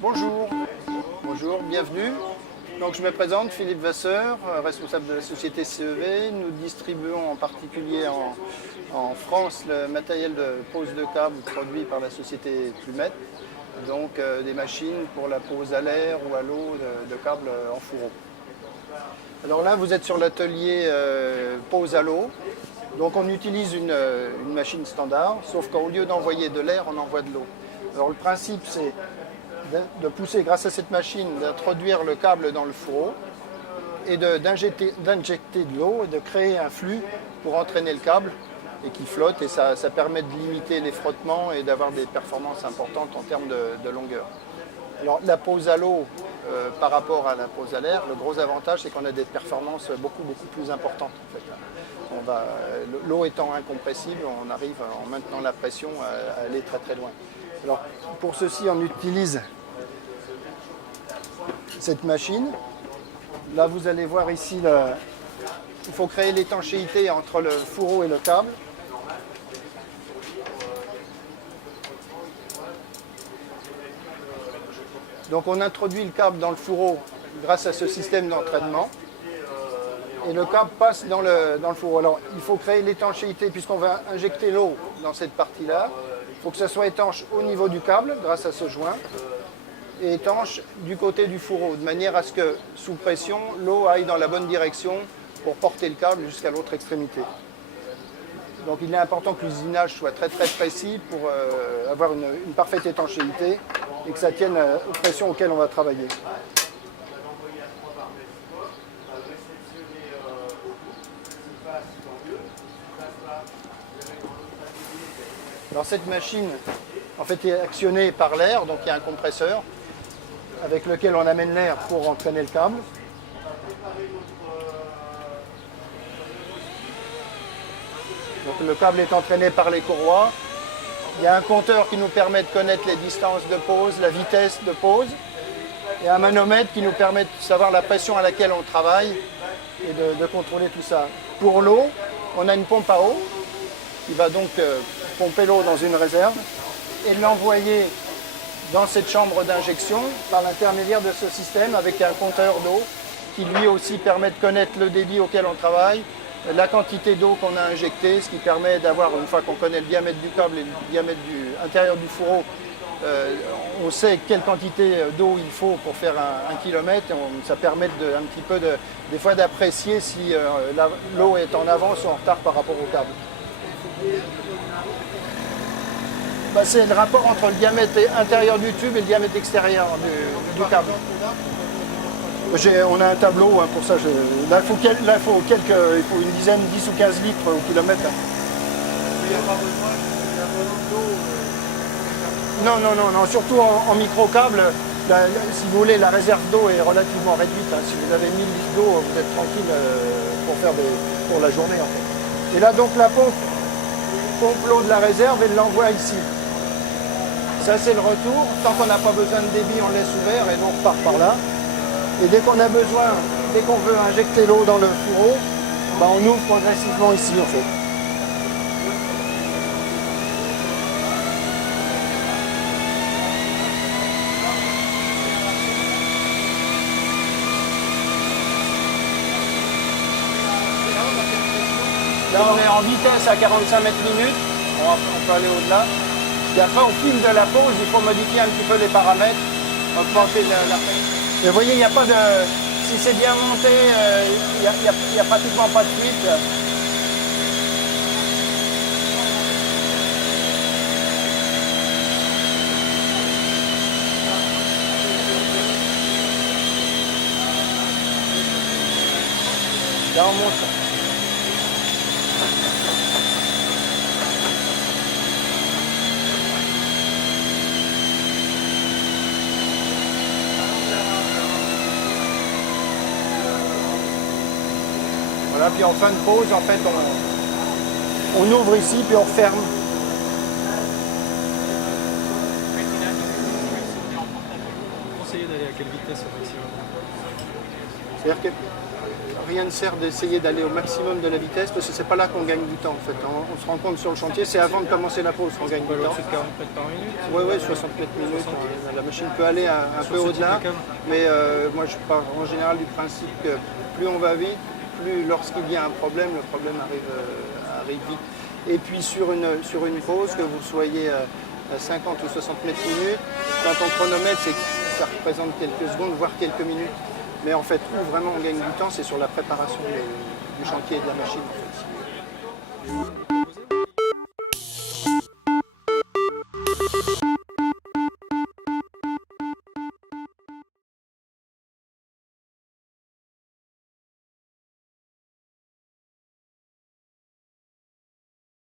Bonjour, bonjour, bienvenue. Donc je me présente, Philippe Vasseur, responsable de la société CEV. Nous distribuons en particulier en France le matériel de pose de câbles produit par la société Plumet. Donc des machines pour la pose à l'air ou à l'eau de câbles en fourreau. Alors là, vous êtes sur l'atelier pose à l'eau. Donc on utilise une machine standard, sauf qu'au lieu d'envoyer de l'air, on envoie de l'eau. Alors le principe, c'est de pousser grâce à cette machine, d'introduire le câble dans le fourreau et d'injecter de l'eau et de créer un flux pour entraîner le câble et qui flotte, et ça permet de limiter les frottements et d'avoir des performances importantes en termes de longueur. Alors la pose à l'eau par rapport à la pose à l'air, le gros avantage c'est qu'on a des performances beaucoup plus importantes en fait. L'eau étant incompressible, on arrive en maintenant la pression à aller très loin. Alors pour ceci on utilise cette machine. Là vous allez voir ici, il faut créer l'étanchéité entre le fourreau et le câble. Donc on introduit le câble dans le fourreau grâce à ce système d'entraînement et le câble passe dans le fourreau. Alors il faut créer l'étanchéité puisqu'on va injecter l'eau dans cette partie-là. Il faut que ça soit étanche au niveau du câble grâce à ce joint et étanche du côté du fourreau de manière à ce que sous pression l'eau aille dans la bonne direction pour porter le câble jusqu'à l'autre extrémité. Donc il est important que l'usinage soit très précis pour avoir une parfaite étanchéité et que ça tienne aux pressions auxquelles on va travailler. Alors cette machine en fait est actionnée par l'air, donc il y a un compresseur avec lequel on amène l'air pour entraîner le câble. Donc le câble est entraîné par les courroies. Il y a un compteur qui nous permet de connaître les distances de pose, la vitesse de pose, et un manomètre qui nous permet de savoir la pression à laquelle on travaille et de contrôler tout ça. Pour l'eau, on a une pompe à eau qui va donc pomper l'eau dans une réserve et l'envoyer dans cette chambre d'injection par l'intermédiaire de ce système avec un compteur d'eau qui lui aussi permet de connaître le débit auquel on travaille, la quantité d'eau qu'on a injectée, ce qui permet d'avoir, une fois qu'on connaît le diamètre du câble et le diamètre intérieur du fourreau, on sait quelle quantité d'eau il faut pour faire un kilomètre. Ça permet un petit peu des fois d'apprécier si l'eau est en avance ou en retard par rapport au câble. C'est le rapport entre le diamètre intérieur du tube et le diamètre extérieur du câble. On a un tableau pour ça. Là, il faut une dizaine, 10 ou 15 litres au kilomètre. Il n'y a pas besoin d'eau. Non, surtout en micro-câble, si vous voulez, la réserve d'eau est relativement réduite. Si vous avez 1000 litres d'eau, vous êtes tranquille pour la journée en fait. Et là donc la pompe l'eau de la réserve et l'envoie ici. Ça c'est le retour. Tant qu'on n'a pas besoin de débit, on laisse ouvert et on repart par là. Et dès qu'on a besoin, dès qu'on veut injecter l'eau dans le fourreau, on ouvre progressivement ici en fait. Là on est en vitesse à 45 mètres minutes, on peut aller au-delà. Et après au fil de la pause, il faut modifier un petit peu les paramètres, augmenter la pression. Mais vous voyez, il n'y a pas de... Si c'est bien monté, il n'y a pratiquement pas de fuite. Là on monte. Voilà, puis en fin de pause, en fait, on ouvre ici, puis on ferme. Conseiller d'aller à quelle vitesse au maximum? C'est-à-dire que rien ne sert d'essayer d'aller au maximum de la vitesse parce que c'est pas là qu'on gagne du temps en fait. On se rend compte sur le chantier, c'est avant de commencer la pause qu'on gagne du temps. C'est 40 mètres par minute. Oui, 60 mètres minutes. La machine peut aller un peu au-delà, mais moi je pars en général du principe que plus on va vite, plus lorsqu'il y a un problème, le problème arrive vite. Et puis sur une pause, que vous soyez à 50 ou 60 mètres minutes, quand on chronomètre, ça représente quelques secondes, voire quelques minutes. Mais en fait, où vraiment on gagne du temps, c'est sur la préparation du chantier et de la machine. En fait.